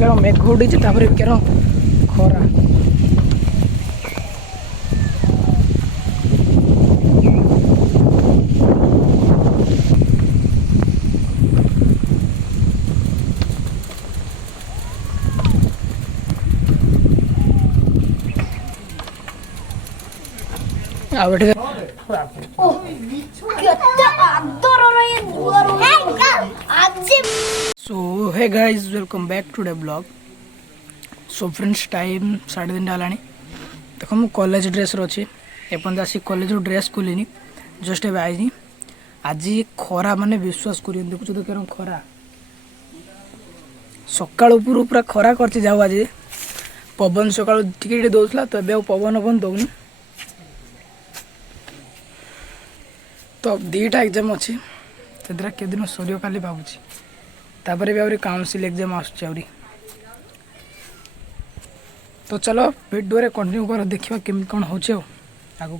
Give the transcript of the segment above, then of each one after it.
କେନ ମେଘ ଉଠିଛି ତାପରେ କେନ ଖରା। ଆଉ ଏଠି so hey guys welcome back to the blog. So friends time 3:30 हेलानी। देखो मु कॉलेज ड्रेस अच्छी एपर्तंत आसी कॉलेज ड्रेस खोलिनी जस्ट ए आईनी। आज खरा माने विश्वास कर देखुच तो क्या खरा सकाल पूरा खरा कर जाऊ। आज पवन सकाल टिके दौला तो ए पवन पवन दौनी। तो दीटा एग्जाम अच्छी से के दिन सर का भावुँ तापर भी काउंसिल एग्जाम आसरी। तो चलो वीडियो कंटिन्यू कर देखा केमी कौन हो आगू।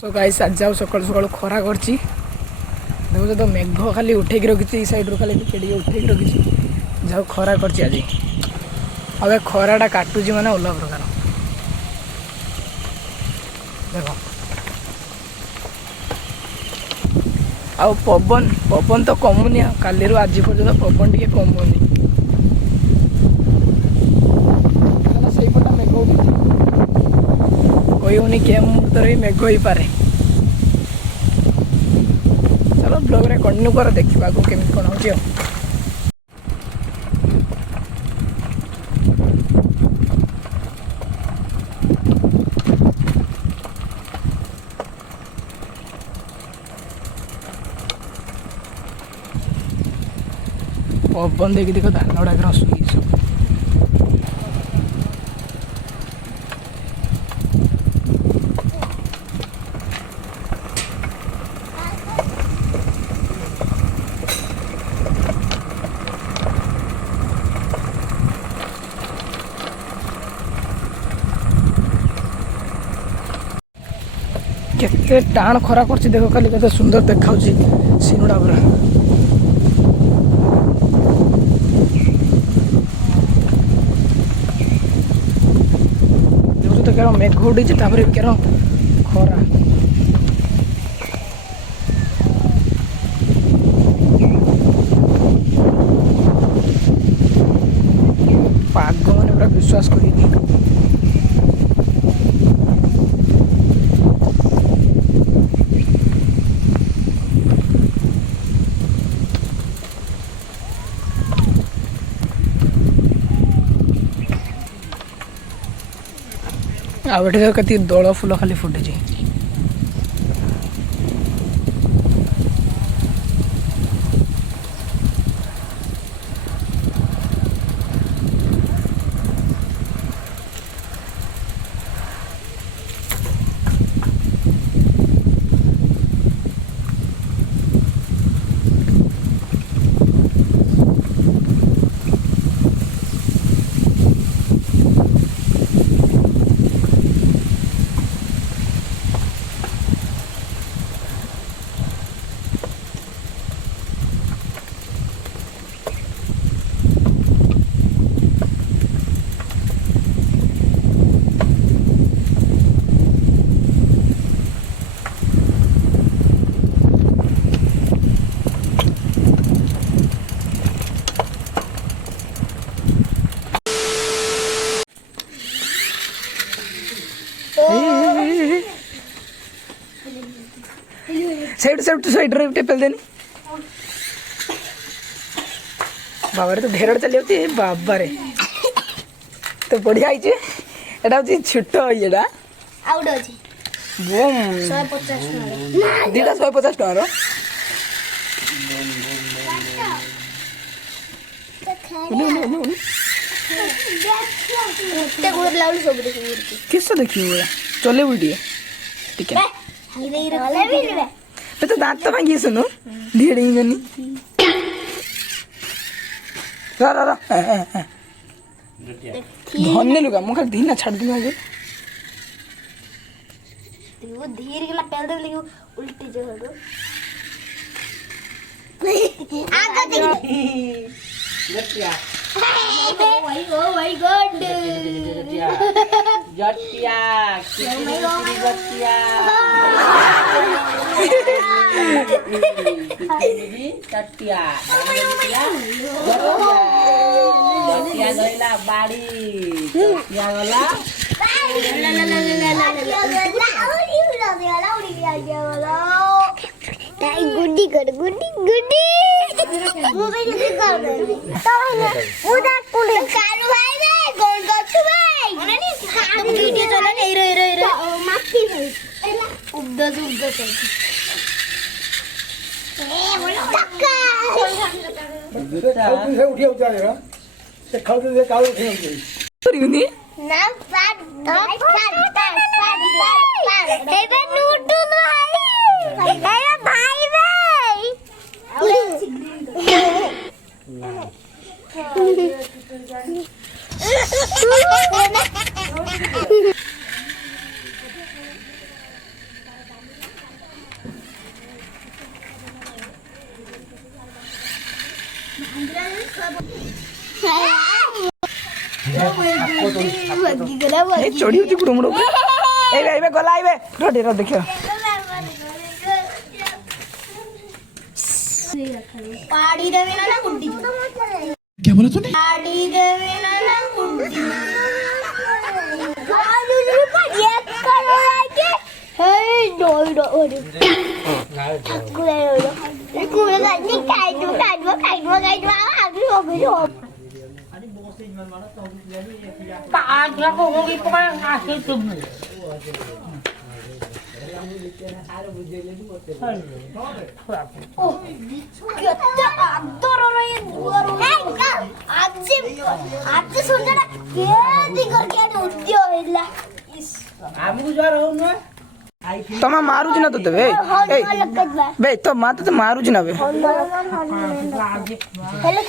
सो गाइस आज जाओ सकाल सकाल खरा कर देखो तो मेघ खाली उठे रखी साइड रू खाली उठे रखी जाओ खरा कर आज अब खराटा काटुची मैंने अलग प्रकार देख। आ पवन पवन तो कमुनी काली आज पर्यटन पवन टी कमुनी से पटा मेघ कहनी के मुहूर्त मेघ हो पारे। चलो ब्लॉग रे कंटिन्यू कर देखा केमी कौन हो। पवन देखी देख धान गुड़ाक शुई सब केते टाण खरा कर देख खाली केते सुंदर देखा सीनुड़ा पूरा। तो क्या मेघ उठी क्या खरा पाग मैंने पूरा विश्वास कर आठ कति दल फूल खाली फुटी। साइड साइड टू साइड रे टेपल देनी बाबा रे तो ढेर चली जाती बाबा रे तो बढ़िया आई एटा होची छोटो येडा आउट अछि बम 150 टका दीटा 150 टका रो ते गोर लाउल सब देखि किस देखियो चले बुडी ठीक है हिरे रखले भी ले पे तो दांत तो भांगी सुनो ढेड़ी गनी रा धन्य लुगा मु खाली धीना छाड़ दी आगे वो धीर के ना पैर दे लेकिन उल्टी जो है तो आगे देख लटिया Oh my god. Jotia, kiri Jotia. Kiri Jotia. Jotia goila bari. Jotia gola. गुड्डी कर गुड्डी गुड्डी मोबाइल से कर दे तो है उदा पुलिस कालू भाई रे गोल गछु भाई माने नी हम वीडियो चला नहीं रे रे रे माफी भाई उद्दस ए बोलो टक्का उठिया उठिया से खाऊ से काऊ उठिया उठिया करियोनी ना पाट हे बे नूटू भाई हे भाई भाई ए चढ़ी होती कुड़मुड़ ए गला आइबे रोटी रो देखियो पाड़ी देवे ना गुड्डी क्या बोला तूने पाड़ी देवे ना गुड्डी आलू जी पाड़ी करो आके हे डोई डोई कुले कुले का नहीं खाई दो आगे हो गई हो Paagla ko kung ito ka ang aking tubo. आज सोचना केदी करके उद्यो इला Amigo jar ho na. तमा मारुज ना तो बे ए बे तो मात तो मारुज ना बे हेलो